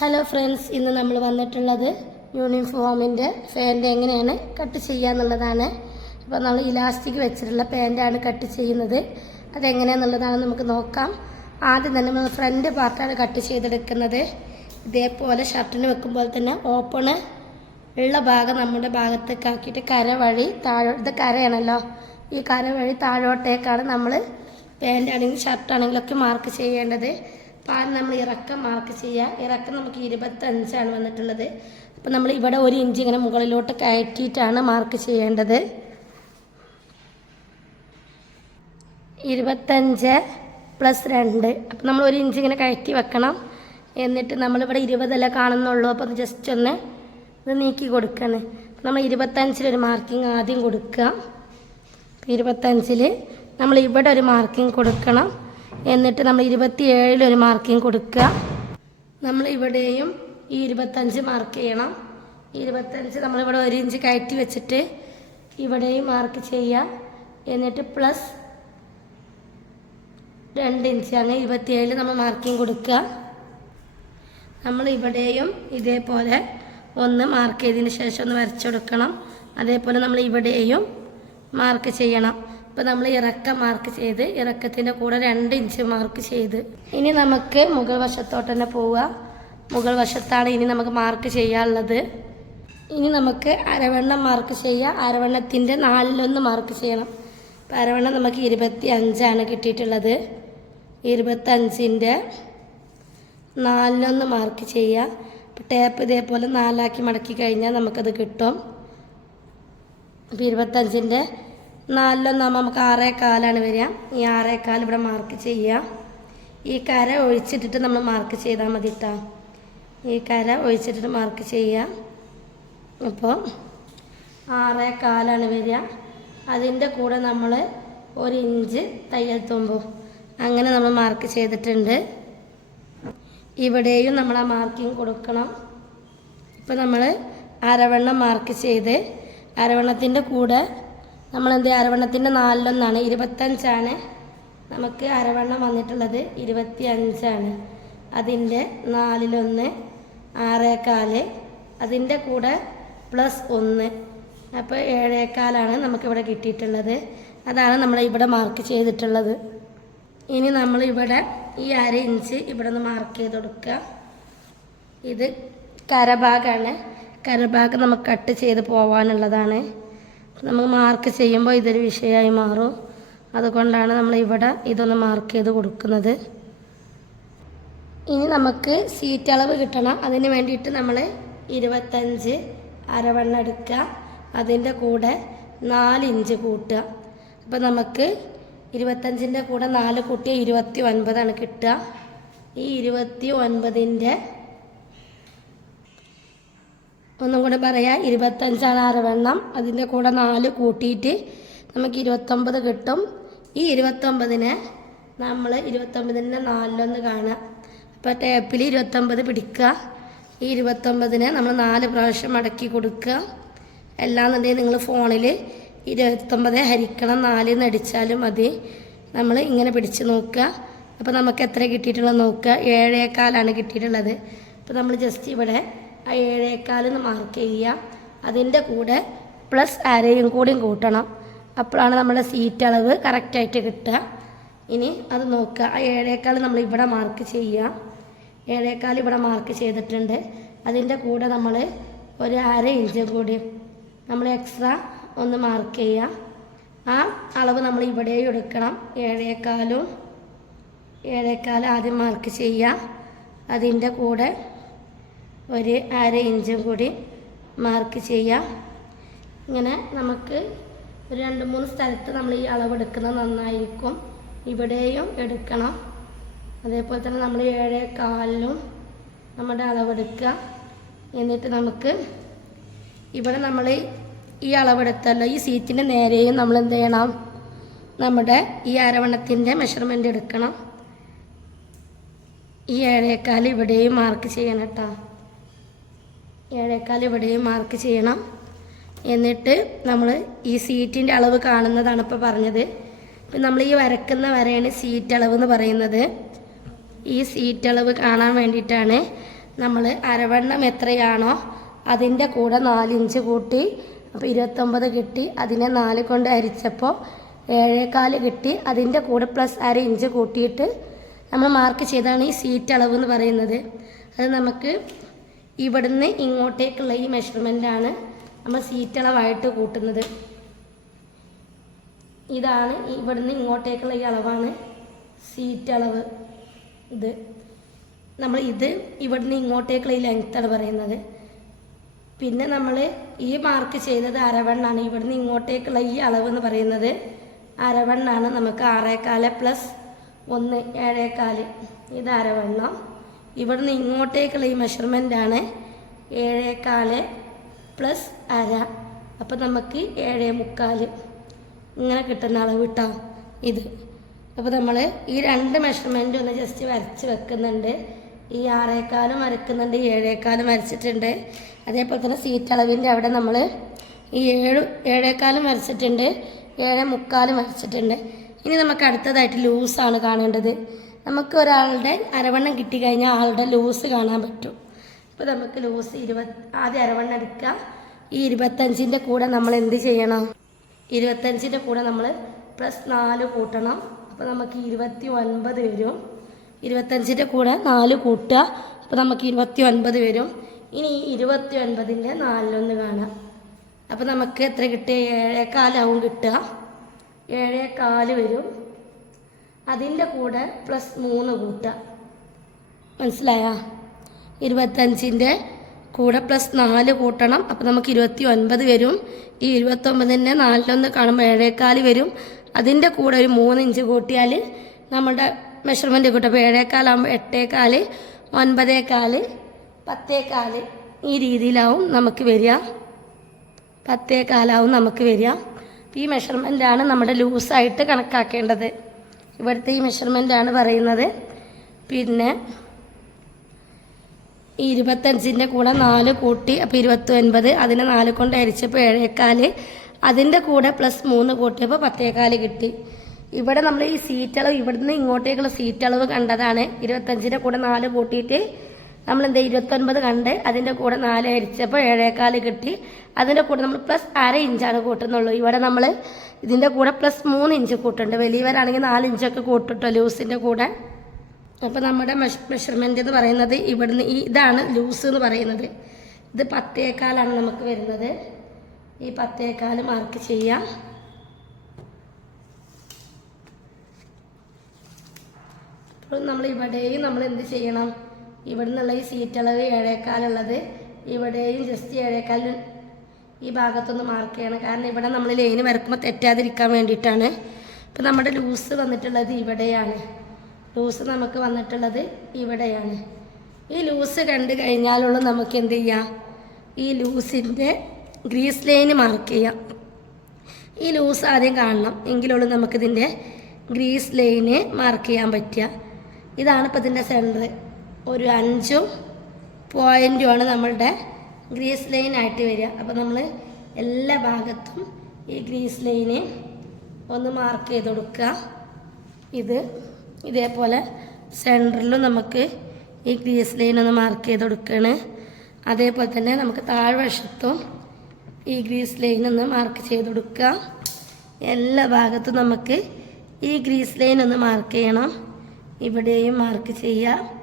Hello friends ഇന്ന് നമ്മൾ വന്നിട്ടുള്ളത് യൂണിഫോമിന്റെ പാന്റ് എങ്ങനെയാണ് കട്ട് ചെയ്യുക എന്നുള്ളതാണ് അപ്പോൾ നമ്മൾ ഇലാസ്റ്റിക് വെച്ചിട്ടുള്ള പാന്റാണ് കട്ട് ചെയ്യുന്നത്. അതെങ്ങനെയാണെന്നുള്ളതാണ് നമുക്ക് നോക്കാം. ആദ്യം തന്നെ നമ്മൾ ഫ്രണ്ട് പാർട്ടാണ് കട്ട് ചെയ്തെടുക്കുന്നത്. ഇതേപോലെ ഷർട്ടിന് വെക്കുമ്പോൾ തന്നെ ഓപ്പണ് ഉള്ള ഭാഗം നമ്മുടെ ഭാഗത്തേക്ക് ആക്കിയിട്ട് കര വഴി താഴോ ഇത് കരയാണല്ലോ. ഈ കര വഴി താഴോട്ടേക്കാണ് നമ്മൾ പാന്റ് ആണെങ്കിലും ഷർട്ട് ആണെങ്കിലൊക്കെ മാർക്ക് ചെയ്യേണ്ടത്. പാൻ നമ്മൾ ഇറക്കം മാർക്ക് ചെയ്യുക. ഇറക്കം നമുക്ക് ഇരുപത്തഞ്ചാണ് വന്നിട്ടുള്ളത്. അപ്പം നമ്മൾ ഇവിടെ ഒരു ഇഞ്ച് ഇങ്ങനെ മുകളിലോട്ട് കയറ്റിയിട്ടാണ് മാർക്ക് ചെയ്യേണ്ടത്. ഇരുപത്തഞ്ച് പ്ലസ് രണ്ട്. അപ്പം നമ്മൾ ഒരു ഇഞ്ച് ഇങ്ങനെ കയറ്റി വെക്കണം. എന്നിട്ട് നമ്മളിവിടെ ഇരുപതല്ല കാണുന്നുള്ളൂ. അപ്പോൾ അത് ജസ്റ്റ് ഒന്ന് ഇത് നീക്കി കൊടുക്കണം. നമ്മൾ ഇരുപത്തഞ്ചിലൊരു മാർക്കിംഗ് ആദ്യം കൊടുക്കുക. ഇരുപത്തഞ്ചിൽ നമ്മൾ ഇവിടെ ഒരു മാർക്കിംഗ് കൊടുക്കണം. എന്നിട്ട് നമ്മൾ ഇരുപത്തിയേഴിൽ ഒരു മാർക്കിംഗ് കൊടുക്കുക. നമ്മൾ ഇവിടെയും ഈ ഇരുപത്തഞ്ച് മാർക്ക് ചെയ്യണം. ഇരുപത്തഞ്ച് നമ്മളിവിടെ ഒരു ഇഞ്ച് കയറ്റി വെച്ചിട്ട് ഇവിടെയും മാർക്ക് ചെയ്യാം എന്നിട്ട് പ്ലസ് രണ്ട് ഇഞ്ച് അങ്ങനെ ഇരുപത്തിയേഴിൽ നമ്മൾ മാർക്കിങ് കൊടുക്കുക. നമ്മൾ ഇവിടെയും ഇതേപോലെ ഒന്ന് മാർക്ക് ചെയ്തതിന് ശേഷം ഒന്ന് വരച്ചു കൊടുക്കണം. അതേപോലെ നമ്മൾ ഇവിടെയും മാർക്ക് ചെയ്യണം. ഇപ്പോൾ നമ്മൾ ഇറക്കം മാർക്ക് ചെയ്ത് ഇറക്കത്തിന്റെ കൂടെ രണ്ട് ഇഞ്ച് മാർക്ക് ചെയ്ത്. ഇനി നമുക്ക് മുകൾ വശത്തോട്ട് തന്നെ പോവുക. മുകൾ വശത്താണ് ഇനി നമുക്ക് മാർക്ക് ചെയ്യാനുള്ളത്. ഇനി നമുക്ക് അരവണ്ണം മാർക്ക് ചെയ്യുക. അരവണ്ണത്തിന്റെ നാലിലൊന്ന് മാർക്ക് ചെയ്യണം. അപ്പം അരവണ്ണം നമുക്ക് ഇരുപത്തി അഞ്ചാണ് കിട്ടിയിട്ടുള്ളത്. ഇരുപത്തഞ്ചിന്റെ നാലിലൊന്ന് മാർക്ക് ചെയ്യുക. അപ്പം ടേപ്പ് ഇതേപോലെ നാലാക്കി മടക്കി കഴിഞ്ഞാൽ നമുക്കത് കിട്ടും. അപ്പോൾ ഇരുപത്തഞ്ചിന്റെ നാലിലൊന്നാകുമ്പോൾ നമുക്ക് ആറേ കാലാണ് വരിക. ഈ ആറേ കാൽ ഇവിടെ മാർക്ക് ചെയ്യുക. ഈ കര ഒഴിച്ചിട്ടിട്ട് നമ്മൾ മാർക്ക് ചെയ്താൽ മതി കേട്ടോ ഈ കര ഒഴിച്ചിട്ടിട്ട് മാർക്ക് ചെയ്യുക. അപ്പോൾ ആറേ കാലാണ് വരിക. അതിന്റെ കൂടെ നമ്മൾ ഒരു ഇഞ്ച് തയ്യൽ തുമ്പു. അങ്ങനെ നമ്മൾ മാർക്ക് ചെയ്തിട്ടുണ്ട്. ഇവിടെയും നമ്മൾ ആ മാർക്കിങ് കൊടുക്കണം. ഇപ്പം നമ്മൾ അരവണ്ണം മാർക്ക് ചെയ്ത് അരവണ്ണത്തിന്റെ കൂടെ നമ്മൾ എന്ത് അരവണ്ണത്തിന്റെ നാലിലൊന്നാണ്. ഇരുപത്തഞ്ചാണ് നമുക്ക് അരവണ്ണം വന്നിട്ടുള്ളത്. ഇരുപത്തി അഞ്ചാണ് അതിന്റെ നാലിലൊന്ന് ആറേക്കാൽ അതിന്റെ കൂടെ പ്ലസ് ഒന്ന്. അപ്പോൾ ഏഴേക്കാലാണ് നമുക്കിവിടെ കിട്ടിയിട്ടുള്ളത്. അതാണ് നമ്മൾ ഇവിടെ മാർക്ക് ചെയ്തിട്ടുള്ളത്. ഇനി നമ്മൾ ഇവിടെ ഈ അര ഇഞ്ച് ഇവിടെ നിന്ന് മാർക്ക് ചെയ്ത് കൊടുക്കുക. ഇത് കരഭാഗമാണ് കരഭാഗം നമുക്ക് കട്ട് ചെയ്ത് പോകാനുള്ളതാണ് നമുക്ക് മാർക്ക് ചെയ്യുമ്പോൾ ഇതൊരു വിഷയമായി മാറും. അതുകൊണ്ടാണ് നമ്മൾ ഇവിടെ ഇതൊന്ന് മാർക്ക് ചെയ്ത് കൊടുക്കുന്നത്. ഇനി നമുക്ക് സീറ്റ് അളവ് കിട്ടണം. അതിന് വേണ്ടിയിട്ട് നമ്മൾ ഇരുപത്തഞ്ച് അരവണ്ണം എടുക്കുക. അതിന്റെ കൂടെ നാല് ഇഞ്ച് കൂട്ടുക. അപ്പോൾ നമുക്ക് ഇരുപത്തഞ്ചിന്റെ കൂടെ നാല് കൂട്ടിയ ഇരുപത്തി ഒൻപതാണ് കിട്ടുക. ഈ ഇരുപത്തി ഒൻപതിന്റെ ഒന്നും കൂടെ പറയാം. ഇരുപത്തഞ്ചാണ് അരവണ്ണം അതിന്റെ കൂടെ നാല് കൂട്ടിയിട്ട് നമുക്ക് ഇരുപത്തൊമ്പത് കിട്ടും. ഈ ഇരുപത്തൊമ്പതിനെ നമ്മൾ ഇരുപത്തൊമ്പതിന്റെ നാലിലൊന്ന് കാണുക. അപ്പോൾ ടേപ്പിൽ ഇരുപത്തൊമ്പത് പിടിക്കുക. ഈ ഇരുപത്തൊമ്പതിനെ നമ്മൾ നാല് പ്രാവശ്യം മടക്കി കൊടുക്കുക. എല്ലാന്നുണ്ടെങ്കിൽ നിങ്ങൾ ഫോണിൽ ഇരുപത്തൊമ്പത് ഹരിക്കണം. നാല് എന്ന് അടിച്ചാലും മതി. നമ്മൾ ഇങ്ങനെ പിടിച്ച് നോക്കുക. അപ്പോൾ നമുക്ക് എത്ര കിട്ടിയിട്ടുള്ളത് നോക്കുക. ഏഴേക്കാലാണ് കിട്ടിയിട്ടുള്ളത്. അപ്പോൾ നമ്മൾ ജസ്റ്റ് ഇവിടെ ആ ഏഴേക്കാലെന്ന് മാർക്ക് ചെയ്യുക. അതിന്റെ കൂടെ പ്ലസ് അരയും കൂടിയും കൂട്ടണം. അപ്പോഴാണ് നമ്മുടെ സീറ്റ് അളവ് കറക്റ്റായിട്ട് കിട്ടുക. ഇനി അത് നോക്കുക. ആ ഏഴേക്കാൽ നമ്മൾ ഇവിടെ മാർക്ക് ചെയ്യുക. ഏഴേക്കാൽ ഇവിടെ മാർക്ക് ചെയ്തിട്ടുണ്ട്. അതിന്റെ കൂടെ നമ്മൾ ഒരു അര ഇഞ്ച് കൂടി നമ്മൾ എക്സ്ട്രാ ഒന്ന് മാർക്ക് ചെയ്യുക. ആ അളവ് നമ്മൾ ഇവിടെയും എടുക്കണം. ഏഴേക്കാലും ഏഴേക്കാൽ ആദ്യം മാർക്ക് ചെയ്യുക. അതിന്റെ കൂടെ ഒരു അര ഇഞ്ചും കൂടി മാർക്ക് ചെയ്യാം. ഇങ്ങനെ നമുക്ക് ഒരു രണ്ട് മൂന്ന് സ്ഥലത്ത് നമ്മൾ ഈ അളവെടുക്കുന്നത് നന്നായിരിക്കും. ഇവിടെയും എടുക്കണം. അതേപോലെ തന്നെ നമ്മൾ ഏഴേ കാലിലും നമ്മുടെ അളവെടുക്കുക എന്നിട്ട് നമുക്ക് ഇവിടെ നമ്മൾ ഈ അളവെടുത്തല്ലോ ഈ സീറ്റിന്റെ നേരെയും നമ്മൾ എന്ത് ചെയ്യണം? നമ്മുടെ ഈ അരവണ്ണത്തിന്റെ മെഷർമെന്റ് എടുക്കണം. ഈ ഏഴേക്കാൽ ഇവിടെയും മാർക്ക് ചെയ്യണം കേട്ടോ. ഏഴേക്കാൽ ഇവിടെയും മാർക്ക് ചെയ്യണം. എന്നിട്ട് നമ്മൾ ഈ സീറ്റിന്റെ അളവ് കാണുന്നതാണ് ഇപ്പോൾ പറഞ്ഞത്. ഇപ്പം നമ്മൾ ഈ വരക്കുന്ന വരയാണ് സീറ്റ് അളവ് എന്ന് പറയുന്നത്. ഈ സീറ്റ് അളവ് കാണാൻ വേണ്ടിയിട്ടാണ് നമ്മൾ അരവണ്ണം എത്രയാണോ അതിന്റെ കൂടെ നാലിഞ്ച് കൂട്ടി അപ്പോൾ ഇരുപത്തൊമ്പത് കിട്ടി അതിനെ നാല് കൊണ്ട് അരിച്ചപ്പോൾ ഏഴേക്കാൽ കിട്ടി അതിന്റെ കൂടെ പ്ലസ് അര ഇഞ്ച് കൂട്ടിയിട്ട് നമ്മൾ മാർക്ക് ചെയ്താണ് ഈ സീറ്റ് അളവ് എന്ന് പറയുന്നത്. അത് നമുക്ക് ഇവിടുന്ന് ഇങ്ങോട്ടേക്കുള്ള ഈ മെഷർമെന്റാണ് നമ്മൾ സീറ്റ് അളവായിട്ട് കൂട്ടുന്നത്. ഇതാണ് ഇവിടുന്ന് ഇങ്ങോട്ടേക്കുള്ള ഈ അളവാണ് സീറ്റ് അളവ്. ഇത് നമ്മൾ ഇത് ഇവിടുന്ന് ഇങ്ങോട്ടേക്കുള്ള ഈ ലെങ്ത്താണ് പറയുന്നത്. പിന്നെ നമ്മൾ ഈ മാർക്ക് ചെയ്തത് അരവണ്ണാണ്. ഇവിടുന്ന് ഇങ്ങോട്ടേക്കുള്ള ഈ അളവ് എന്ന് പറയുന്നത് അരവണ്ണാണ്. നമുക്ക് ആറേക്കാൽ പ്ലസ് ഒന്ന് ഏഴേക്കാൽ ഇത് അരവണ്ണം. ഇവിടുന്ന് ഇങ്ങോട്ടേക്കുള്ള ഈ മെഷർമെന്റാണ് ഏഴേക്കാൽ പ്ലസ് അര. അപ്പം നമുക്ക് ഏഴേ മുക്കാൽ ഇങ്ങനെ കിട്ടുന്ന അളവ് കിട്ടാം ഇത്. അപ്പോൾ നമ്മൾ ഈ രണ്ട് മെഷർമെന്റും ഒന്ന് ജസ്റ്റ് വരച്ച് വെക്കുന്നുണ്ട്. ഈ ആറേക്കാലും വരക്കുന്നുണ്ട് ഏഴേക്കാലും വരച്ചിട്ടുണ്ട്. അതേപോലെ തന്നെ സീറ്റ് അളവിന്റെ അവിടെ നമ്മൾ ഈ ഏഴ് ഏഴേക്കാലും വരച്ചിട്ടുണ്ട് ഏഴേ മുക്കാലും വരച്ചിട്ടുണ്ട്. ഇനി നമുക്ക് അടുത്തതായിട്ട് ലൂസാണ് കാണേണ്ടത്. നമുക്ക് ഒരാളുടെ അരവണ്ണം കിട്ടിക്കഴിഞ്ഞാൽ ആളുടെ ലൂസ് കാണാൻ പറ്റും. ഇപ്പോൾ നമുക്ക് ലൂസ് ഇരുപത് ആദ്യം അരവണ്ണം എടുക്കുക ഈ ഇരുപത്തഞ്ചിന്റെ കൂടെ നമ്മൾ എന്ത് ചെയ്യണം? ഇരുപത്തഞ്ചിന്റെ കൂടെ നമ്മൾ പ്ലസ് നാല് കൂട്ടണം. അപ്പോൾ നമുക്ക് ഇരുപത്തി ഒൻപത് വരും. ഇരുപത്തഞ്ചിന്റെ കൂടെ നാല് കൂട്ടുക. അപ്പോൾ നമുക്ക് ഇരുപത്തി ഒൻപത് വരും. ഇനി ഇരുപത്തി ഒൻപതിന്റെ നാലിലൊന്ന് കാണാം. അപ്പോൾ നമുക്ക് എത്ര കിട്ടുക ഏഴേക്കാലാവും കിട്ടുക. ഏഴേക്കാൽ വരും. അതിന്റെ കൂടെ പ്ലസ് മൂന്ന് കൂട്ടുക മനസ്സിലായോ? ഇരുപത്തഞ്ചിന്റെ കൂടെ പ്ലസ് നാല് കൂട്ടണം. അപ്പോൾ നമുക്ക് ഇരുപത്തി ഒൻപത് വരും. ഈ ഇരുപത്തൊമ്പതിന്റെ നാലിലൊന്ന് കാണുമ്പോൾ ഏഴേക്കാൽ വരും. അതിന്റെ കൂടെ ഒരു മൂന്ന് ഇഞ്ച് കൂട്ടിയാൽ നമ്മുടെ മെഷർമെന്റ് കിട്ടും. അപ്പോൾ ഏഴേക്കാലാകുമ്പോൾ എട്ടേക്കാൽ ഒൻപതേക്കാൽ പത്തേക്കാൽ ഈ രീതിയിലാവും നമുക്ക് വരിക. പത്തേക്കാലാവും നമുക്ക് വരിക. ഈ മെഷർമെന്റാണ് നമ്മുടെ ലൂസായിട്ട് കണക്കാക്കേണ്ടത്. ഇവിടുത്തെ ഈ ആണ് പറയുന്നത്. പിന്നെ ഇരുപത്തഞ്ചിന്റെ കൂടെ നാല് കൂട്ടി അപ്പോൾ ഇരുപത്തി ഒൻപത് അതിനെ നാല് കൊണ്ട് അരിച്ചപ്പോൾ ഏഴേക്കാൽ അതിന്റെ കൂടെ പ്ലസ് മൂന്ന് കൂട്ടിയപ്പോൾ പത്തേക്കാൽ കിട്ടി. ഇവിടെ നമ്മൾ ഈ സീറ്റ് അളവ് ഇവിടുന്ന് ഇങ്ങോട്ടേക്കുള്ള സീറ്റ് അളവ് കണ്ടതാണ്. ഇരുപത്തഞ്ചിന്റെ കൂടെ നാല് കൂട്ടിയിട്ട് നമ്മൾ എന്താ ഇരുപത്തൊൻപത് കണ്ട് അതിന്റെ കൂടെ നാല് അരിച്ചപ്പോൾ ഏഴേക്കാൽ കിട്ടി. അതിന്റെ കൂടെ നമ്മൾ പ്ലസ് അര ഇഞ്ചാണ് കൂട്ടുന്നുള്ളൂ. ഇവിടെ നമ്മൾ ഇതിന്റെ കൂടെ പ്ലസ് മൂന്ന് ഇഞ്ച് കൂട്ടുണ്ട്. വലിയവരാണെങ്കിൽ നാല് ഇഞ്ചൊക്കെ കൂട്ടിട്ടോ ലൂസിന്റെ കൂടെ. അപ്പോൾ നമ്മുടെ മെഷ് മെഷർമെന്റ് എന്ന് പറയുന്നത് ഇവിടുന്ന് ഈ ഇതാണ് ലൂസ് എന്ന് പറയുന്നത്. ഇത് പത്തേക്കാലാണ് നമുക്ക് വരുന്നത്. ഈ പത്തേക്കാൽ മാർക്ക് ചെയ്യാം. അപ്പോൾ നമ്മൾ ഇവിടെയും നമ്മൾ എന്ത് ചെയ്യണം? ഇവിടെ നിന്നുള്ള ഈ സീറ്റ് അളവ് ഏഴേക്കാലുള്ളത് ഇവിടെയും ജസ്റ്റ് ഏഴേക്കാലിന് ഈ ഭാഗത്തൊന്ന് മാർക്ക് ചെയ്യണം. കാരണം ഇവിടെ നമ്മൾ ലൈൻ വരക്കുമ്പോൾ തെറ്റാതിരിക്കാൻ വേണ്ടിയിട്ടാണ്. ഇപ്പം നമ്മുടെ ലൂസ് വന്നിട്ടുള്ളത് ഇവിടെയാണ്. ലൂസ് നമുക്ക് വന്നിട്ടുള്ളത് ഇവിടെയാണ്. ഈ ലൂസ് കണ്ടു കഴിഞ്ഞാലുള്ള നമുക്ക് എന്ത് ചെയ്യാം? ഈ ലൂസിന്റെ ഗ്രീസ് ലൈൻ മാർക്ക് ചെയ്യാം. ഈ ലൂസ് ആദ്യം കാണണം. എങ്കിലുള്ളൂ നമുക്കിതിന്റെ ഗ്രീസ് ലൈന് മാർക്ക് ചെയ്യാൻ പറ്റുക. ഇതാണ് ഇപ്പോൾ ഇതിന്റെ സെന്റർ ഒരു അഞ്ചും പോയിന്റുമാണ് നമ്മളുടെ ഗ്രീസ് ലൈൻ ആയിട്ട് വരിക. അപ്പോൾ നമ്മൾ എല്ലാ ഭാഗത്തും ഈ ഗ്രീസ് ലൈന് ഒന്ന് മാർക്ക് ചെയ്ത് കൊടുക്കുക. ഇത് ഇതേപോലെ സെന്ററിലും നമുക്ക് ഈ ഗ്രീസ് ലൈൻ ഒന്ന് മാർക്ക് ചെയ്ത് കൊടുക്കുകയാണ് അതേപോലെ തന്നെ നമുക്ക് താഴ്വശത്തും ഈ ഗ്രീസ് ലൈൻ ഒന്ന് മാർക്ക് ചെയ്ത് കൊടുക്കുക. എല്ലാ ഭാഗത്തും നമുക്ക് ഈ ഗ്രീസ് ലൈൻ ഒന്ന് മാർക്ക് ചെയ്യണം. ഇവിടെയും മാർക്ക് ചെയ്യുക.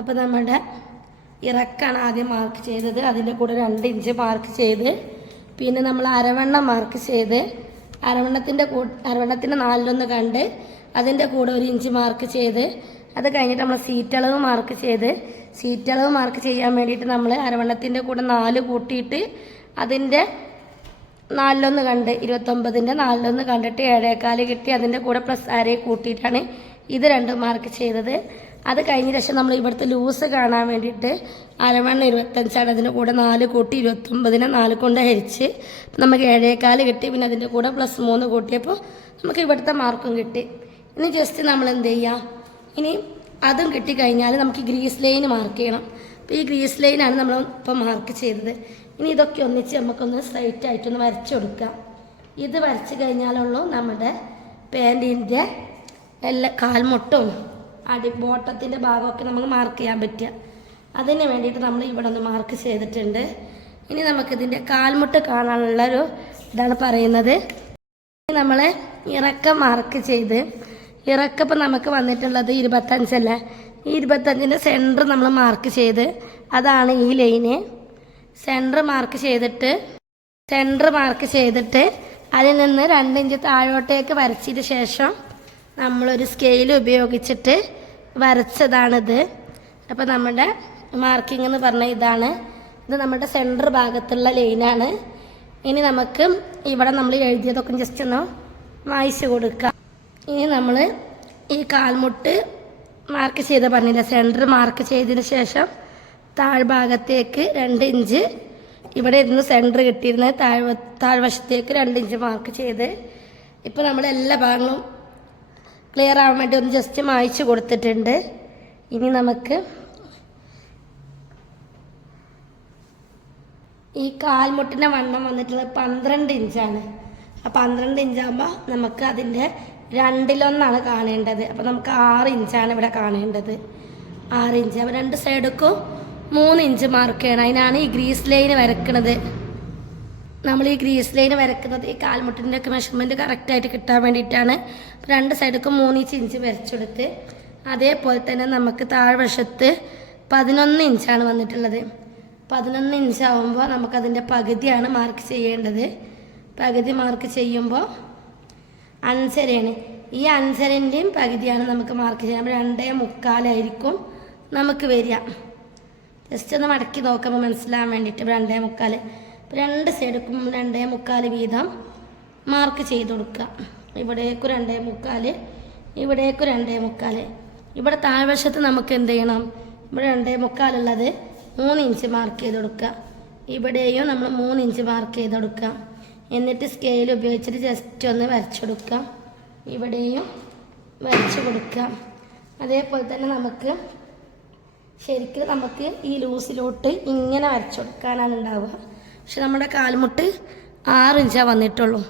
അപ്പോൾ നമ്മുടെ ഇറക്കാണ് ആദ്യം മാർക്ക് ചെയ്തത്. അതിന്റെ കൂടെ രണ്ട് ഇഞ്ച് മാർക്ക് ചെയ്ത് പിന്നെ നമ്മൾ അരവണ്ണം മാർക്ക് ചെയ്ത് അരവണ്ണത്തിന്റെ കൂ അരവണ്ണത്തിന്റെ നാലിലൊന്ന് കണ്ട് അതിന്റെ കൂടെ ഒരു ഇഞ്ച് മാർക്ക് ചെയ്ത് അത് കഴിഞ്ഞിട്ട് നമ്മൾ സീറ്റ് അളവ് മാർക്ക് ചെയ്ത് സീറ്റ് അളവ് മാർക്ക് ചെയ്യാൻ വേണ്ടിയിട്ട് നമ്മൾ അരവണ്ണത്തിന്റെ കൂടെ നാല് കൂട്ടിയിട്ട് അതിന്റെ നാലിലൊന്ന് കണ്ട് ഇരുപത്തൊമ്പതിന്റെ നാലിലൊന്ന് കണ്ടിട്ട് ഏഴേക്കാൽ കിട്ടി അതിന്റെ കൂടെ പ്ലസ് ആരെ കൂട്ടിയിട്ടാണ് ഇത് രണ്ടും മാർക്ക് ചെയ്തത്. അത് കഴിഞ്ഞ ശേഷം നമ്മൾ ഇവിടുത്തെ ലൂസ് കാണാൻ വേണ്ടിയിട്ട് അരവണ്ണ ഇരുപത്തഞ്ചാണ്. അതിന്റെ കൂടെ നാല് കൂട്ടി ഇരുപത്തൊമ്പതിനെ നാല് കൊണ്ട് ഹരിച്ച് നമുക്ക് ഏഴേക്കാൽ കിട്ടി. പിന്നെ അതിന്റെ കൂടെ പ്ലസ് മൂന്ന് കൂട്ടിയപ്പോൾ നമുക്ക് ഇവിടുത്തെ മാർക്കും കിട്ടി. ഇനി ജസ്റ്റ് നമ്മൾ എന്ത് ചെയ്യാം? ഇനി അതും കിട്ടിക്കഴിഞ്ഞാൽ നമുക്ക് ഗ്രീസ് ലൈൻ മാർക്ക് ചെയ്യണം. അപ്പോൾ ഈ ഗ്രീസ് ലൈനാണ് നമ്മൾ ഇപ്പോൾ മാർക്ക് ചെയ്തത്. ഇനി ഇതൊക്കെ ഒന്നിച്ച് നമുക്കൊന്ന് സ്ട്രൈറ്റ് ആയിട്ടൊന്ന് വരച്ചു കൊടുക്കാം. ഇത് വരച്ച് കഴിഞ്ഞാലുള്ളൂ നമ്മുടെ പാന്റിന്റെ എല്ലാ കാൽമുട്ടും അടി ബോട്ടത്തിന്റെ ഭാഗമൊക്കെ നമുക്ക് മാർക്ക് ചെയ്യാൻ പറ്റുക. അതിന് വേണ്ടിയിട്ട് നമ്മൾ ഇവിടെ ഒന്ന് മാർക്ക് ചെയ്തിട്ടുണ്ട്. ഇനി നമുക്കിതിന്റെ കാൽമുട്ട് കാണാനുള്ളൊരു ഇതാണ് പറയുന്നത്. നമ്മൾ ഇറക്കം മാർക്ക് ചെയ്ത് ഇറക്കം ഇപ്പം നമുക്ക് വന്നിട്ടുള്ളത് ഇരുപത്തഞ്ചല്ലേ ഈ ഇരുപത്തഞ്ചിന്റെ സെന്റർ നമ്മൾ മാർക്ക് ചെയ്ത് അതാണ് ഈ ലൈന് സെന്റർ മാർക്ക് ചെയ്തിട്ട് സെന്റർ മാർക്ക് ചെയ്തിട്ട് അതിൽ നിന്ന് രണ്ട് ഇഞ്ച് താഴോട്ടേക്ക് വരച്ചതിന് ശേഷം നമ്മളൊരു സ്കെയിൽ ഉപയോഗിച്ചിട്ട് വരച്ചതാണിത്. അപ്പോൾ നമ്മുടെ മാർക്കിംഗ് എന്ന് പറഞ്ഞാൽ ഇതാണ്. ഇത് നമ്മുടെ സെന്റർ ഭാഗത്തുള്ള ലൈനാണ് ഇനി നമുക്ക് ഇവിടെ നമ്മൾ എഴുതിയതൊക്കെ ജസ്റ്റ് ഒന്ന് വായിച്ചു കൊടുക്കാം. ഇനി നമ്മൾ ഈ കാൽമുട്ട് മാർക്ക് ചെയ്ത് പറഞ്ഞില്ല സെന്റർ മാർക്ക് ചെയ്തതിന് ശേഷം താഴ്ഭാഗത്തേക്ക് രണ്ട് ഇഞ്ച് ഇവിടെ ഇരുന്ന് സെന്റർ കിട്ടിയിരുന്നത് താഴ് താഴ്വശത്തേക്ക് രണ്ട് ഇഞ്ച് മാർക്ക് ചെയ്ത്. ഇപ്പോൾ നമ്മൾ എല്ലാ ഭാഗങ്ങളും ക്ലിയർ ആവാൻ വേണ്ടി ഒന്ന് ജസ്റ്റ് മായച്ച് കൊടുത്തിട്ടുണ്ട്. ഇനി നമുക്ക് ഈ കാൽമുട്ടിന്റെ വണ്ണം വന്നിട്ടുള്ളത് പന്ത്രണ്ട് ഇഞ്ചാണ് ആ പന്ത്രണ്ട് ഇഞ്ചാകുമ്പോൾ നമുക്ക് അതിന്റെ രണ്ടിലൊന്നാണ് കാണേണ്ടത്. അപ്പോൾ നമുക്ക് ആറ് ഇഞ്ചാണ് ഇവിടെ കാണേണ്ടത്. ആറ് ഇഞ്ച് അപ്പോൾ രണ്ട് സൈഡുക്കും മൂന്ന് ഇഞ്ച് മാർക്ക് ചെയ്യണം അതിനാണ് ഈ ഗ്രീസ് ലൈൻ വരക്കുന്നത് നമ്മൾ ഈ ഗ്രീസ് ലൈൻ വരക്കുന്നത് ഈ കാൽമുട്ടിന്റെ ഒക്കെ മെഷർമെന്റ് കറക്റ്റായിട്ട് കിട്ടാൻ വേണ്ടിയിട്ടാണ്. രണ്ട് സൈഡൊക്കെ മൂന്നിച്ച് ഇഞ്ച് വരച്ചെടുത്ത് അതേപോലെ തന്നെ നമുക്ക് താഴ്വശത്ത് പതിനൊന്ന് ഇഞ്ചാണ് വന്നിട്ടുള്ളത്. പതിനൊന്ന് ഇഞ്ച് ആകുമ്പോൾ നമുക്കതിന്റെ പകുതിയാണ് മാർക്ക് ചെയ്യേണ്ടത്. പകുതി മാർക്ക് ചെയ്യുമ്പോൾ അഞ്ചരയാണ് ഈ അഞ്ചരന്റെയും പകുതിയാണ് നമുക്ക് മാർക്ക് ചെയ്യാൻ രണ്ടേ മുക്കാലായിരിക്കും നമുക്ക് വരിക. ജസ്റ്റ് ഒന്ന് മടക്കി നോക്കുമ്പോൾ മനസ്സിലാകാൻ വേണ്ടിയിട്ട് രണ്ടേ മുക്കാൽ രണ്ട് സൈഡുക്കും രണ്ടേ മുക്കാൽ വീതം മാർക്ക് ചെയ്ത് കൊടുക്കുക. ഇവിടേക്കും രണ്ടേ മുക്കാൽ ഇവിടേക്കും രണ്ടേ മുക്കാൽ ഇവിടെ താഴ്വശത്ത് നമുക്ക് എന്ത് ചെയ്യണം? ഇവിടെ രണ്ടേ മുക്കാലുള്ളത് മൂന്ന് ഇഞ്ച് മാർക്ക് ചെയ്ത് കൊടുക്കുക. ഇവിടെയും നമ്മൾ മൂന്ന് ഇഞ്ച് മാർക്ക് ചെയ്ത് കൊടുക്കുക. എന്നിട്ട് സ്കെയിൽ ഉപയോഗിച്ചിട്ട് ജസ്റ്റ് ഒന്ന് വരച്ചു കൊടുക്കുക. ഇവിടെയും വരച്ചു കൊടുക്കുക. അതേപോലെ തന്നെ നമുക്ക് ശരിക്കും നമുക്ക് ഈ ലൂസിലോട്ട് ഇങ്ങനെ വരച്ചു കൊടുക്കാനാണ് ഉണ്ടാവുക. പക്ഷെ നമ്മുടെ കാൽമുട്ട് ആറ് ഇഞ്ചാണ് വന്നിട്ടുള്ളൂ.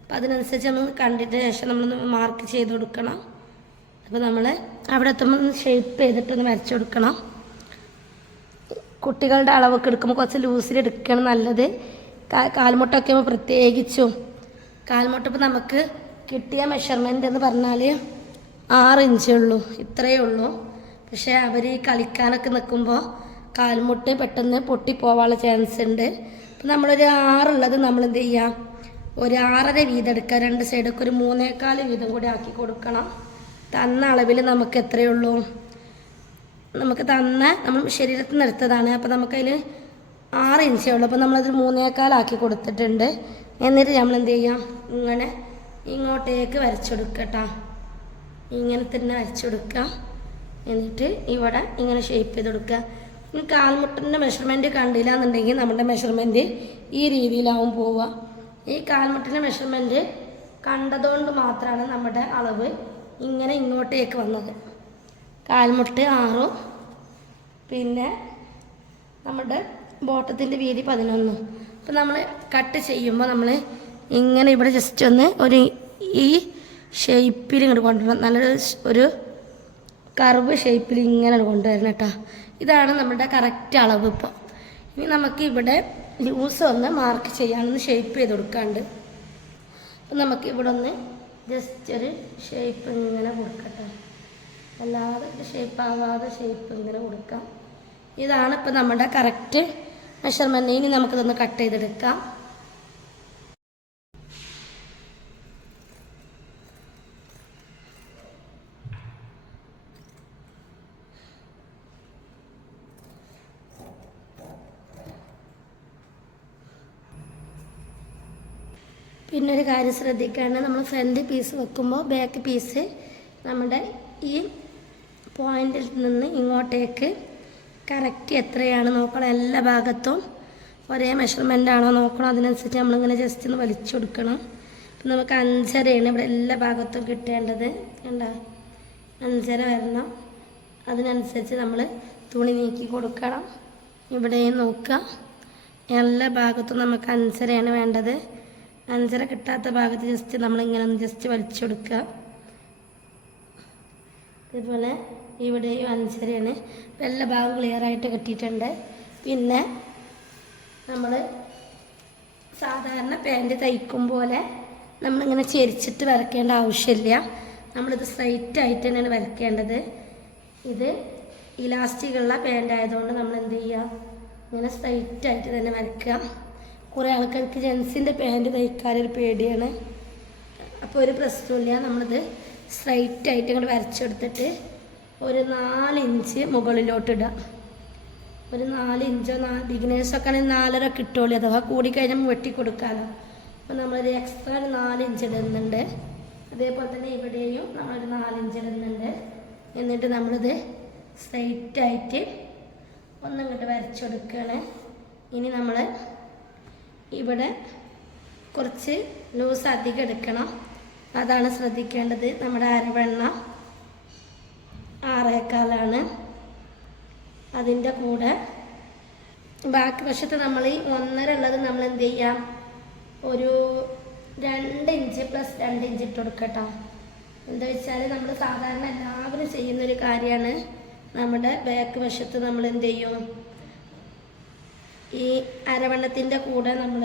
അപ്പം അതിനനുസരിച്ച് നമ്മൾ കണ്ടിട്ട് ശേഷം നമ്മളൊന്ന് മാർക്ക് ചെയ്ത് കൊടുക്കണം. അപ്പോൾ നമ്മൾ അവിടെ എത്തുമ്പോൾ ഷേപ്പ് ചെയ്തിട്ടൊന്ന് വരച്ചു കൊടുക്കണം. കുട്ടികളുടെ അളവൊക്കെ എടുക്കുമ്പോൾ കുറച്ച് ലൂസിൽ എടുക്കണം നല്ലത്. കാൽമുട്ടൊക്കെ ആകുമ്പോൾ പ്രത്യേകിച്ചും. കാൽമുട്ട ഇപ്പോൾ നമുക്ക് കിട്ടിയ മെഷർമെന്റ് എന്ന് പറഞ്ഞാൽ ആറ് ഇഞ്ചേ ഉള്ളൂ ഇത്രയേ ഉള്ളൂ. പക്ഷേ അവർ കളിക്കാനൊക്കെ നിൽക്കുമ്പോൾ കാൽമുട്ട് പെട്ടെന്ന് പൊട്ടിപ്പോവാനുള്ള ചാൻസ് ഉണ്ട്. അപ്പം നമ്മളൊരു ആറുള്ളത് നമ്മൾ എന്ത് ചെയ്യാം? ഒരു ആറര വീതം എടുക്കുക രണ്ട് സൈഡൊക്കെ ഒരു മൂന്നേക്കാൽ വീതം കൂടി ആക്കി കൊടുക്കണം. തന്ന അളവിൽ നമുക്ക് എത്രയേ ഉള്ളൂ നമുക്ക് തന്ന നമ്മൾ ശരീരത്തിൽ നിന്ന് എടുത്തതാണ്. അപ്പോൾ നമുക്കതിൽ ആറ് ഇഞ്ചേ ഉള്ളൂ. അപ്പോൾ നമ്മളത് മൂന്നേക്കാലാക്കി കൊടുത്തിട്ടുണ്ട്. എന്നിട്ട് നമ്മൾ എന്ത് ചെയ്യാം? ഇങ്ങനെ ഇങ്ങോട്ടേക്ക് വരച്ചെടുക്കട്ടോ. ഇങ്ങനെ തന്നെ വരച്ചെടുക്കുക എന്നിട്ട് ഇവിടെ ഇങ്ങനെ ഷേപ്പ് ചെയ്ത് കൊടുക്കുക ഈ കാൽമുട്ടിന്റെ മെഷർമെന്റ് കണ്ടില്ല എന്നുണ്ടെങ്കിൽ നമ്മുടെ മെഷർമെന്റ് ഈ രീതിയിലാവും പോവുക. ഈ കാൽമുട്ടിന്റെ മെഷർമെന്റ് കണ്ടതുകൊണ്ട് മാത്രമാണ് നമ്മുടെ അളവ് ഇങ്ങനെ ഇങ്ങോട്ടേക്ക് വന്നത്. കാൽമുട്ട് ആറും പിന്നെ നമ്മുടെ ബോട്ടത്തിന്റെ വീതി പതിനൊന്നും. അപ്പം നമ്മൾ കട്ട് ചെയ്യുമ്പോൾ നമ്മൾ ഇങ്ങനെ ഇവിടെ ജസ്റ്റ് ഒന്ന് ഒരു ഈ ഷേപ്പിൽ ഇങ്ങോട്ട് കൊണ്ടുവരണം. നല്ലൊരു ഒരു കർവ് ഷേപ്പിൽ ഇങ്ങനെ കൊണ്ടുവരണം കേട്ടോ. ഇതാണ് നമ്മുടെ കറക്റ്റ് അളവ് ഇപ്പോൾ ഇനി നമുക്ക് ഇവിടെ ലൂസ് ഒന്ന് മാർക്ക് ചെയ്യാനൊന്ന് ഷേപ്പ് ചെയ്ത് കൊടുക്കാണ്ട്. അപ്പം നമുക്ക് ഇവിടെ ഒന്ന് ജസ്റ്റ് ഒരു ഷേപ്പ് ഇങ്ങനെ കൊടുക്കട്ടെ. അല്ലാതെ ഷേപ്പ് ആവാതെ ഷേപ്പ് ഇങ്ങനെ കൊടുക്കാം. ഇതാണ് ഇപ്പം നമ്മുടെ കറക്റ്റ് മെഷർമെന്റ് ഇനി നമുക്കിതൊന്ന് കട്ട് ചെയ്തെടുക്കാം. പിന്നെ ഒരു കാര്യം ശ്രദ്ധിക്കേണ്ടത് നമ്മൾ ഫ്രണ്ട് പീസ് വെക്കുമ്പോൾ ബാക്ക് പീസ് നമ്മുടെ ഈ പോയിന്റിൽ നിന്ന് ഇങ്ങോട്ടേക്ക് കറക്റ്റ് എത്രയാണ് നോക്കണം എല്ലാ ഭാഗത്തും ഒരേ മെഷർമെന്റ് ആണോ നോക്കണം അതിനനുസരിച്ച് നമ്മളിങ്ങനെ ജസ്റ്റ് ഒന്ന് വലിച്ചു കൊടുക്കണം. അപ്പം നമുക്ക് അഞ്ചരയാണ് ഇവിടെ എല്ലാ ഭാഗത്തും കിട്ടേണ്ടത്. കണ്ടോ? അഞ്ചര വരണം. അതിനനുസരിച്ച് നമ്മൾ തുണി നീക്കി കൊടുക്കണം. ഇവിടെയും നോക്കുക. എല്ലാ ഭാഗത്തും നമുക്ക് അഞ്ചരയാണ് വേണ്ടത്. അഞ്ചര കിട്ടാത്ത ഭാഗത്ത് ജസ്റ്റ് നമ്മളിങ്ങനെ ഒന്ന് ജസ്റ്റ് വലിച്ചു കൊടുക്കുക ഇതുപോലെ ഇവിടെയും അഞ്ചരയാണ്. എല്ലാ ഭാഗം ക്ലിയർ ആയിട്ട് കിട്ടിയിട്ടുണ്ട്. പിന്നെ നമ്മൾ സാധാരണ പാന്റ് തയ്ക്കും പോലെ നമ്മളിങ്ങനെ ചെരിച്ചിട്ട് വരയ്ക്കേണ്ട ആവശ്യമില്ല. നമ്മളിത് സ്ട്രൈറ്റ് ആയിട്ട് തന്നെയാണ് വരയ്ക്കേണ്ടത്. ഇത് ഇലാസ്റ്റിക്കുള്ള പാന്റ് ആയതുകൊണ്ട് നമ്മൾ എന്ത് ചെയ്യുക? ഇങ്ങനെ സ്ട്രൈറ്റ് ആയിട്ട് തന്നെ വരയ്ക്കുക. കുറേ ആൾക്കാർക്ക് ജെൻസിന്റെ പാന്റ് തയ്ക്കാനൊരു പേടിയാണ്. അപ്പോൾ ഒരു പ്രശ്നമില്ല നമ്മളിത് സ്ട്രൈറ്റ് ആയിട്ട് ഇങ്ങോട്ട് വരച്ചെടുത്തിട്ട് ഒരു നാല് ഇഞ്ച് മുകളിലോട്ട് ഇടാം ഒരു നാല് ഇഞ്ചോ നാല് ബിഗിനേഴ്സൊക്കെ ആണെങ്കിൽ നാലര കിട്ടുള്ളൂ അഥവാ കൂടിക്കഴിഞ്ഞാൽ വെട്ടി കൊടുക്കാമല്ലോ അപ്പോൾ നമ്മളൊരു എക്സ്ട്രാ ഒരു നാല് ഇഞ്ച് ഇടുന്നുണ്ട്. അതേപോലെ തന്നെ ഇവിടെയും നമ്മളൊരു നാല് ഇഞ്ച് ഇടുന്നുണ്ട്. എന്നിട്ട് നമ്മളിത് സ്ട്രൈറ്റ് ആയിട്ട് ഒന്നിങ്ങോട്ട് വരച്ചെടുക്കുകയാണ്. ഇനി നമ്മൾ ഇവിടെ കുറച്ച് ലൂസ് അധികം എടുക്കണം. അതാണ് ശ്രദ്ധിക്കേണ്ടത്. നമ്മുടെ അരവെണ്ണ ആറേക്കാലാണ് അതിന്റെ കൂടെ ബാക്കി വശത്ത് നമ്മൾ ഈ ഒന്നര ഉള്ളത് നമ്മൾ എന്ത് ചെയ്യാം? ഒരു രണ്ട് ഇഞ്ച് പ്ലസ് രണ്ട് ഇഞ്ച് ഇട്ട് കൊടുക്കട്ടോ. എന്താ വെച്ചാൽ നമ്മൾ സാധാരണ എല്ലാവരും ചെയ്യുന്നൊരു കാര്യമാണ്. നമ്മുടെ ബാക്ക് വശത്ത് നമ്മൾ എന്ത് ചെയ്യും? ഈ അരവണ്ണത്തിന്റെ കൂടെ നമ്മൾ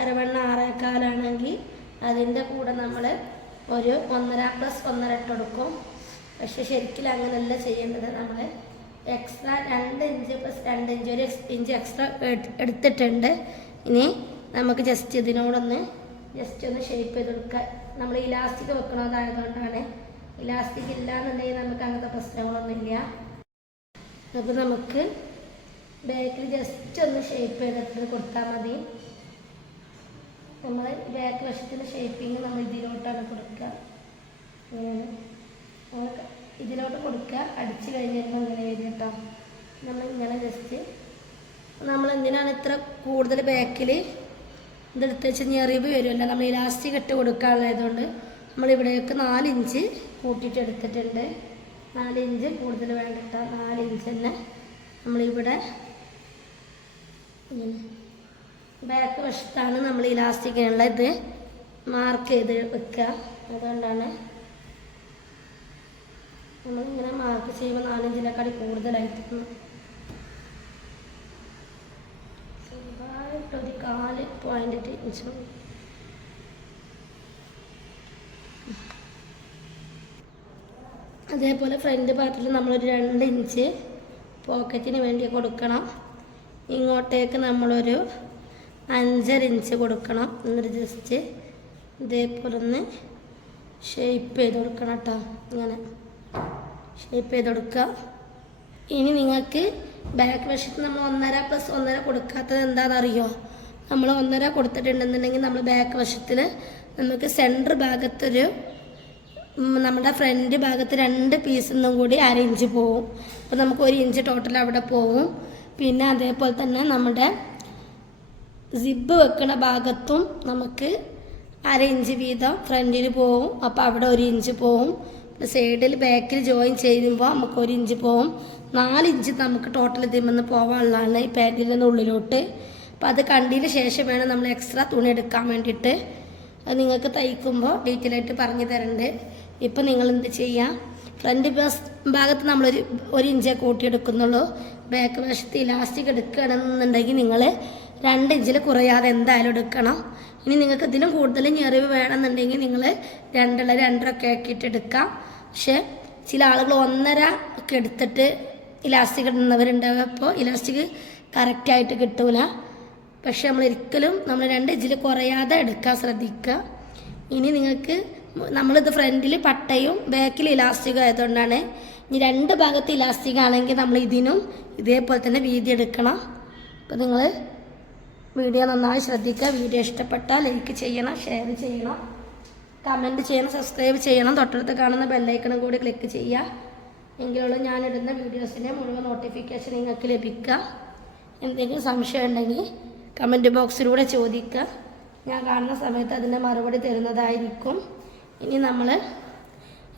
അരവണ്ണ ആറേക്കാലാണെങ്കിൽ അതിന്റെ കൂടെ നമ്മൾ ഒരു ഒന്നര പ്ലസ് ഒന്നര ഇട്ട് കൊടുക്കും. പക്ഷെ ശരിക്കും അങ്ങനെയല്ല ചെയ്യേണ്ടത്. നമ്മൾ എക്സ്ട്രാ രണ്ട് ഇഞ്ച് പ്ലസ് രണ്ട് ഇഞ്ച് ഒരു ഇഞ്ച് എക്സ്ട്രാ എടുത്തിട്ടുണ്ട്. ഇനി നമുക്ക് ജസ്റ്റ് ഇതിനോടൊന്ന് ജസ്റ്റ് ഒന്ന് ഷേപ്പ് ചെയ്ത് കൊടുക്കുക നമ്മൾ ഇലാസ്റ്റിക് വെക്കണതായതുകൊണ്ടാണ് ഇലാസ്റ്റിക് ഇല്ല എന്നുണ്ടെങ്കിൽ നമുക്ക് അങ്ങനത്തെ പ്രശ്നങ്ങളൊന്നുമില്ല. അപ്പോൾ നമുക്ക് ബാക്കിൽ ജസ്റ്റ് ഒന്ന് ഷേപ്പ് ചെയ്തിട്ട് കൊടുത്താൽ മതി. നമ്മൾ ബാക്ക് വശത്തിന്റെ ഷേപ്പിങ് നമ്മൾ ഇതിലോട്ടാണ് കൊടുക്കുക ഇതിലോട്ട് കൊടുക്കുക അടിച്ച് കഴിഞ്ഞ് അങ്ങനെ ഇങ്ങനെ വരും കേട്ടോ നമ്മൾ ഇങ്ങനെ ജസ്റ്റ് നമ്മൾ എന്തിനാണ് ഇത്ര കൂടുതൽ ബാക്കിൽ ഇതെടുത്ത് വെച്ച് ഞെറിവ് വരുമല്ലോ നമ്മൾ ഇലാസ്റ്റിക് ഇട്ട് കൊടുക്കാനുള്ളതുകൊണ്ട് നമ്മൾ ഇവിടേക്ക് നാലിഞ്ച് കൂട്ടിയിട്ട് എടുത്തിട്ടുണ്ട്. നാലിഞ്ച് കൂടുതൽ വേണ്ടിട്ട നാലിഞ്ച് തന്നെ നമ്മളിവിടെ ബാക്ക് വശത്താണ് നമ്മൾ ഇലാസ്റ്റിക്കിനുള്ള ഇത് മാർക്ക് ചെയ്ത് വെക്കുക. അതുകൊണ്ടാണ് നമ്മളിങ്ങനെ മാർക്ക് ചെയ്യുമ്പോൾ നാലഞ്ചിനെക്കാട്ടി കൂടുതലായിട്ട് ചെറുതായിട്ടൊരു കാൽ പോയിന്റ് ഇഞ്ച് അതേപോലെ ഫ്രണ്ട് പാർട്ടിൽ നമ്മളൊരു രണ്ട് ഇഞ്ച് പോക്കറ്റിന് വേണ്ടി കൊടുക്കണം. ഇങ്ങോട്ടേക്ക് നമ്മളൊരു അഞ്ചര ഇഞ്ച് കൊടുക്കണം. എന്നിട്ട് ജസ്റ്റ് ഇതേപോലെ ഒന്ന് ഷേപ്പ് ചെയ്ത് കൊടുക്കണം കേട്ടോ. ഇങ്ങനെ ഷേപ്പ് ചെയ്ത് കൊടുക്കുക. ഇനി നിങ്ങൾക്ക് ബാക്ക് വശത്ത് നമ്മൾ ഒന്നര പ്ലസ് ഒന്നര കൊടുക്കാത്തത് എന്താണെന്നറിയോ? നമ്മൾ ഒന്നര കൊടുത്തിട്ടുണ്ടെന്നുണ്ടെങ്കിൽ നമ്മൾ ബാക്ക് വശത്തിൽ നമുക്ക് സെന്റർ ഭാഗത്തൊരു നമ്മുടെ ഫ്രണ്ട് ഭാഗത്ത് രണ്ട് പീസിൽ നിന്നും കൂടി അര ഇഞ്ച് പോവും. അപ്പോൾ നമുക്ക് ഒരു ഇഞ്ച് ടോട്ടൽ അവിടെ പോവും. പിന്നെ അതേപോലെ തന്നെ നമ്മുടെ സിബ് വെക്കുന്ന ഭാഗത്തും നമുക്ക് അര ഇഞ്ച് വീതം ഫ്രണ്ടിൽ പോവും. അപ്പോൾ അവിടെ ഒരു ഇഞ്ച് പോവും. സൈഡിൽ ബാക്കിൽ ജോയിൻ ചെയ്യുമ്പോൾ നമുക്ക് ഒരു ഇഞ്ച് പോവും. നാല് ഇഞ്ച് നമുക്ക് ടോട്ടൽ ഇതിൽ പോകാനുള്ളതാണ് ഈ പാന്റിൽ നിന്ന് ഉള്ളിലോട്ട്. അപ്പോൾ അത് കണ്ടതിന് ശേഷം വേണം നമ്മൾ എക്സ്ട്രാ തുണി എടുക്കാൻ വേണ്ടിയിട്ട്. അത് നിങ്ങൾക്ക് തയ്ക്കുമ്പോൾ ഡീറ്റെയിൽ ആയിട്ട് പറഞ്ഞു തരണ്ട്. ഇപ്പം നിങ്ങൾ എന്ത് ചെയ്യുക ഫ്രണ്ട് ഭാഗത്ത് നമ്മളൊരു ഒരു ഇഞ്ചേ കൂട്ടിയെടുക്കുന്നുള്ളൂ ബാക്ക് വശത്ത് ഇലാസ്റ്റിക് എടുക്കുകയാണെന്നുണ്ടെങ്കിൽ നിങ്ങൾ രണ്ട് ഇഞ്ചിൽ കുറയാതെ എന്തായാലും എടുക്കണം. ഇനി നിങ്ങൾക്ക് ഇതിലും കൂടുതൽ ഞെറിവ് വേണമെന്നുണ്ടെങ്കിൽ നിങ്ങൾ രണ്ടുള്ള രണ്ടര ഒക്കെ ആക്കിയിട്ട് എടുക്കാം. പക്ഷേ ചില ആളുകൾ ഒന്നര ഒക്കെ എടുത്തിട്ട് ഇലാസ്റ്റിക് ഇടുന്നവരുണ്ടാവുക അപ്പോൾ ഇലാസ്റ്റിക് കറക്റ്റായിട്ട് കിട്ടൂല. പക്ഷെ നമ്മൾ ഒരിക്കലും നമ്മൾ രണ്ട് ഇഞ്ചിൽ കുറയാതെ എടുക്കാൻ ശ്രദ്ധിക്കുക. ഇനി നിങ്ങൾക്ക് നമ്മളിത് ഫ്രണ്ടിൽ പട്ടയും ബാക്കിൽ ഇലാസ്റ്റിക്കും ആയതുകൊണ്ടാണ്. ഇനി രണ്ട് ഭാഗത്ത് ഇലാസ്റ്റിക് ആണെങ്കിൽ നമ്മൾ ഇതിനും ഇതേപോലെ തന്നെ വീതി എടുക്കണം. അപ്പോൾ നിങ്ങൾ വീഡിയോ നന്നായി ശ്രദ്ധിക്കുക. വീഡിയോ ഇഷ്ടപ്പെട്ടാൽ ലൈക്ക് ചെയ്യണം ഷെയർ ചെയ്യണം. കമന്റ് ചെയ്യണം സബ്സ്ക്രൈബ് ചെയ്യണം. തൊട്ടടുത്ത് കാണുന്ന ബെല്ലൈക്കണും കൂടി ക്ലിക്ക് ചെയ്യുക. എങ്കിലുള്ള ഞാനിടുന്ന വീഡിയോസിന്റെ മുഴുവൻ നോട്ടിഫിക്കേഷൻ നിങ്ങൾക്ക് ലഭിക്കുക. എന്തെങ്കിലും സംശയം ഉണ്ടെങ്കിൽ കമന്റ് ബോക്സിലൂടെ ചോദിക്കുക. ഞാൻ കാണുന്ന സമയത്ത് അതിന്റെ മറുപടി തരുന്നതായിരിക്കും. ഇനി നമ്മൾ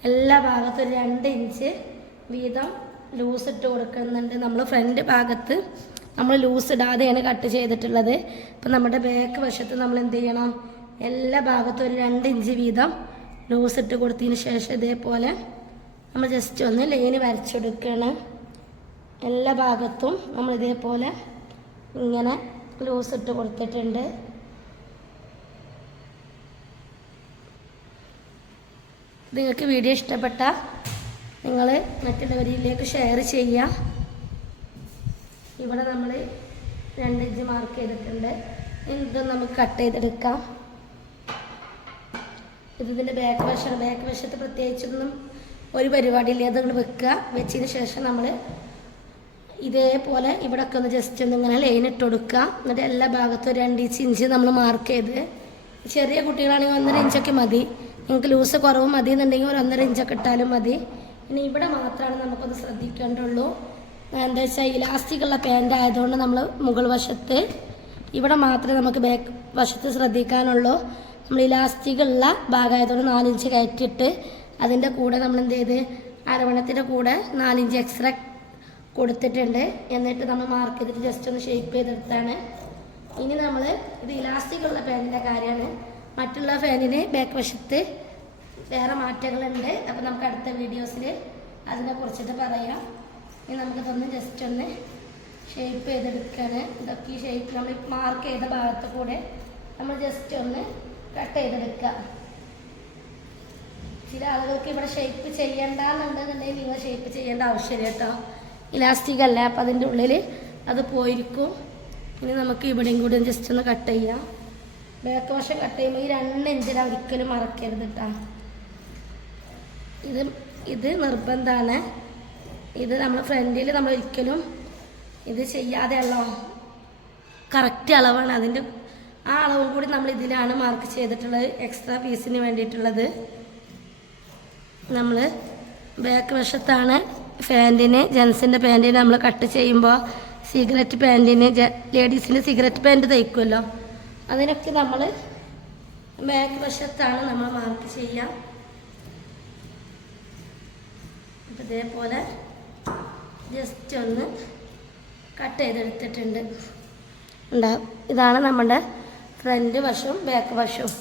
എല്ലാ ഭാഗത്തും രണ്ട് ഇഞ്ച് വീതം ലൂസ് ഇട്ട് കൊടുക്കുന്നുണ്ട്. നമ്മൾ ഫ്രണ്ട് ഭാഗത്ത് നമ്മൾ ലൂസ് ഇടാതെയാണ് കട്ട് ചെയ്തിട്ടുള്ളത്. അപ്പം നമ്മുടെ ബാക്ക് വശത്ത് നമ്മൾ എന്ത് ചെയ്യണം? എല്ലാ ഭാഗത്തും ഒരു രണ്ട് ഇഞ്ച് വീതം ലൂസ് ഇട്ട് കൊടുത്തതിന് ശേഷം ഇതേപോലെ നമ്മൾ ജസ്റ്റ് ഒന്ന് ലൈന് വരച്ചെടുക്കണം. എല്ലാ ഭാഗത്തും നമ്മൾ ഇതേപോലെ ഇങ്ങനെ ലൂസ് ഇട്ട് കൊടുത്തിട്ടുണ്ട്. നിങ്ങൾക്ക് വീഡിയോ ഇഷ്ടപ്പെട്ട നിങ്ങൾ മറ്റുള്ളവരിലേക്ക് ഷെയർ ചെയ്യുക. ഇവിടെ നമ്മൾ രണ്ട് ഇഞ്ച് മാർക്ക് ചെയ്തിട്ടുണ്ട്. ഇത് നമുക്ക് കട്ട് ചെയ്തെടുക്കാം. ഇത് ഇതിന്റെ ബാക്ക് വശമാണ് ബാക്ക് വശത്ത് പ്രത്യേകിച്ചൊന്നും ഒരു പരിപാടിയില്ല അതുകൊണ്ട് വെക്കുക. വെച്ചതിന് ശേഷം നമ്മൾ ഇതേപോലെ ഇവിടെ ഒക്കെ ഒന്ന് ജസ്റ്റ് ഒന്ന് ഇങ്ങനെ ലൈൻ ഇട്ട് കൊടുക്കുക. എന്നിട്ട് എല്ലാ ഭാഗത്തും രണ്ട് ഇഞ്ച് ഇഞ്ച് നമ്മൾ മാർക്ക് ചെയ്ത്. ചെറിയ കുട്ടികളാണെങ്കിൽ ഒന്നര ഇഞ്ചൊക്കെ മതി. നിങ്ങൾക്ക് ലൂസ് കുറവ് മതി എന്നുണ്ടെങ്കിൽ ഒരു ഒന്നര ഇഞ്ചൊക്കെ ഇട്ടാലും മതി. പിന്നെ ഇവിടെ മാത്രമാണ് നമുക്കൊന്ന് ശ്രദ്ധിക്കേണ്ടുള്ളൂ എന്താ വെച്ചാൽ ഇലാസ്റ്റിക്കുള്ള പാന്റ് ആയതുകൊണ്ട് നമ്മൾ മുകൾ വശത്ത് ഇവിടെ മാത്രമേ നമുക്ക് ബാക്ക് വശത്ത് ശ്രദ്ധിക്കാനുള്ളൂ. നമ്മൾ ഇലാസ്റ്റിക്കുള്ള ഭാഗമായതുകൊണ്ട് നാലിഞ്ച് കയറ്റിയിട്ട് അതിന്റെ കൂടെ നമ്മൾ എന്ത് ചെയ്ത് അരവണത്തിന്റെ കൂടെ നാലിഞ്ച് എക്സ്ട്രാ കൊടുത്തിട്ടുണ്ട്. എന്നിട്ട് നമ്മൾ മാർക്ക് ചെയ്തിട്ട് ജസ്റ്റ് ഒന്ന് ഷേപ്പ് ചെയ്തെടുത്താണ്. ഇനി നമ്മൾ ഇത് ഇലാസ്റ്റിക്കുള്ള ഫാനിന്റെ കാര്യമാണ്. മറ്റുള്ള ഫാനിന് ബാക്ക് വശത്ത് വേറെ മാറ്റങ്ങളുണ്ട്. അപ്പോൾ നമുക്ക് അടുത്ത വീഡിയോസിൽ അതിനെ കുറിച്ചിട്ട് പറയാം. ഇനി നമുക്ക് നമുക്കിതൊന്ന് ജസ്റ്റ് ഒന്ന് ഷേപ്പ് ചെയ്തെടുക്കുകയാണ് ഇതൊക്കെ ഈ ഷേപ്പ് നമ്മൾ മാർക്ക് ചെയ്ത ഭാഗത്ത് കൂടെ നമ്മൾ ജസ്റ്റ് ഒന്ന് കട്ട് ചെയ്തെടുക്കുക. ചില ആളുകൾക്ക് ഇവിടെ ഷേപ്പ് ചെയ്യണ്ടെന്നുണ്ടെന്നുണ്ടെങ്കിൽ നിങ്ങൾ ഷേപ്പ് ചെയ്യേണ്ട ആവശ്യമില്ല കേട്ടോ. ഇലാസ്റ്റിക് അല്ല. അപ്പം അതിന്റെ ഉള്ളിൽ അത് പോയിരിക്കും. ഇനി നമുക്ക് ഇവിടെയും കൂടി ജസ്റ്റ് ഒന്ന് കട്ട് ചെയ്യാം. ബാക്ക് വശം കട്ട് ചെയ്യുമ്പോൾ ഈ രണ്ട് ഇഞ്ചിൽ ഒരിക്കലും മറക്കരുത് കേട്ടോ ഇത് ഇത് നിർബന്ധമാണ് ഇത് നമ്മൾ ഫ്രണ്ടിൽ നമ്മൾ ഒരിക്കലും ഇത് ചെയ്യാതെ ഉള്ള കറക്റ്റ് അളവാണ്. അതിന്റെ ആ അളവ് കൂടി നമ്മൾ ഇതിലാണ് മാർക്ക് ചെയ്തിട്ടുള്ളത്. എക്സ്ട്രാ പീസിന് വേണ്ടിയിട്ടുള്ളത്. നമ്മൾ ബാക്ക് വശത്താണ് പാന്റിന് ജെൻസിന്റെ പാന്റിന് നമ്മൾ കട്ട് ചെയ്യുമ്പോൾ സിഗരറ്റ് പാന്റിന് ലേഡീസിന്റെ സിഗരറ്റ് പാന്റ് തയ്ക്കുമല്ലോ അതിനൊക്കെ നമ്മൾ ബാക്ക് വശത്താണ് നമ്മൾ മാർക്ക് ചെയ്യുക അപ്പം ഇതേപോലെ ജസ്റ്റ് ഒന്ന് കട്ട് ചെയ്തെടുത്തിട്ടുണ്ട്. ഉണ്ടാവും ഇതാണ് നമ്മുടെ ഫ്രണ്ട് വശവും ബാക്ക് വശവും.